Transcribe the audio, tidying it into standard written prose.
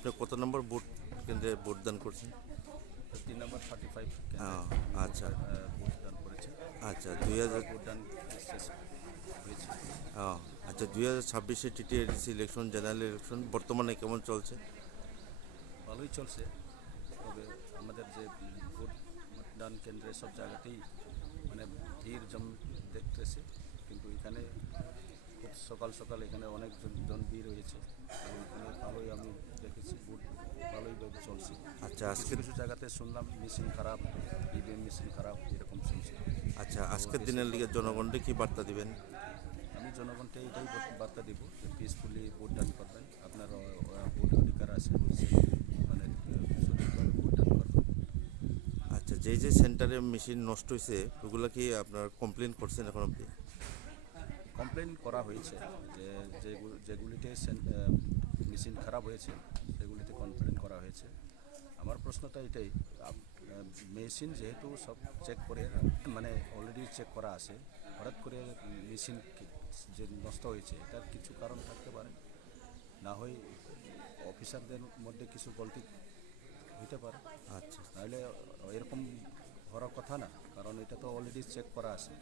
আপনি কত নম্বর ভোট কেন্দ্রে ভোটদান করছেন? 3 নম্বর 35 আচ্ছা ভোটদান করেছে। আচ্ছা 2000 ভোটদান শেষ হয়েছে। আচ্ছা 2026-এ টিটিআইডিসি ইলেকশন, জেনারেল ইলেকশন বর্তমানে কেমন চলছে? ভালোই চলছে, তবে আমাদের যে ভোটদান কেন্দ্রে সব জায়গাতেই মানে ভিড় দেখতেছে, কিন্তু এখানে খুব সকাল সকাল এখানে অনেকজন ভিড় হয়েছে এবং এখানে ভালোই আমি দেখেছি ভোট ভালোইভাবে চলছে। আচ্ছা কিছু আজকের কিছু জায়গাতে শুনলাম মেশিন খারাপ, ইভিএম মেশিন খারাপ, এরকম শুনছি। আচ্ছা তো আজকের দিনের লিগে জনগণকে কি বার্তা দিবেন? আমি জনগণকে এইটাই বার্তা দিব যে পিসফুলি ভোটদান করবেন, আপনার ভোট অধিকার আছে, মানে সঠিকভাবে ভোটদান করবেন। আচ্ছা যে সেন্টারে মেশিন নষ্ট হয়েছে ওগুলো কি আপনার কমপ্লেন করছেন এখন অবধি? কমপ্লেন করা হয়েছে যে যেগুলিতে মেশিন খারাপ হয়েছে সেগুলিতে কমপ্লেন করা হয়েছে। আমার প্রশ্নটা এটাই, মেশিন যেহেতু সব চেক করে মানে অলরেডি চেক করা আছে, হঠাৎ করে মেশিন যে নষ্ট হয়েছে এটার কিছু কারণ থাকতে পারে, না হয় অফিসারদের মধ্যে কিছু গলতি হতে পারে। আচ্ছা নাহলে এরকম হওয়ার কথা না, কারণ এটা তো অলরেডি চেক করা আছে।